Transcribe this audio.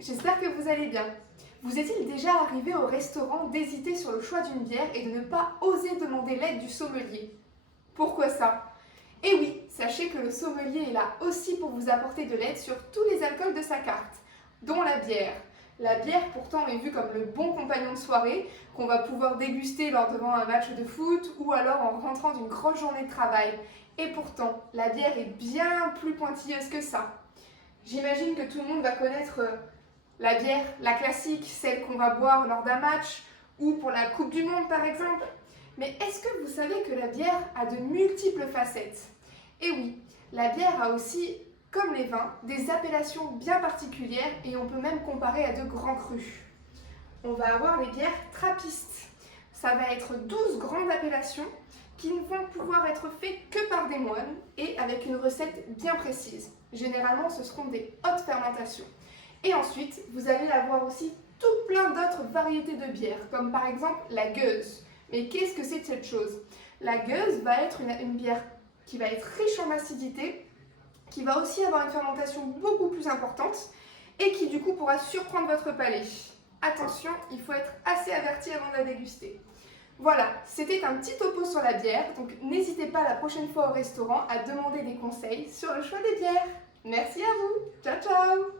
j'espère que vous allez bien. Vous est-il déjà arrivé au restaurant d'hésiter sur le choix d'une bière et de ne pas oser demander l'aide du sommelier? Pourquoi ça? Eh oui, sachez que le sommelier est là aussi pour vous apporter de l'aide sur tous les alcools de sa carte, dont la bière. La bière pourtant est vue comme le bon compagnon de soirée qu'on va pouvoir déguster lors devant un match de foot ou alors en rentrant d'une grosse journée de travail. Et pourtant, la bière est bien plus pointilleuse que ça. J'imagine que tout le monde va connaître la bière, la classique, celle qu'on va boire lors d'un match ou pour la Coupe du Monde par exemple. Mais est-ce que vous savez que la bière a de multiples facettes? Et oui, la bière a aussi, comme les vins, des appellations bien particulières et on peut même comparer à de grands crus. On va avoir les bières trappistes. Ça va être 12 grandes appellations qui ne vont pouvoir être faites que par des moines et avec une recette bien précise. Généralement, ce seront des hautes fermentations. Et ensuite, vous allez avoir aussi tout plein d'autres variétés de bières, comme par exemple la gueuse. Mais qu'est-ce que c'est que cette chose? La gueuse va être une bière qui va être riche en acidité, qui va aussi avoir une fermentation beaucoup plus importante et qui du coup pourra surprendre votre palais. Attention, il faut être assez averti avant de la déguster. Voilà, c'était un petit topo sur la bière, donc n'hésitez pas la prochaine fois au restaurant à demander des conseils sur le choix des bières. Merci à vous, ciao ciao!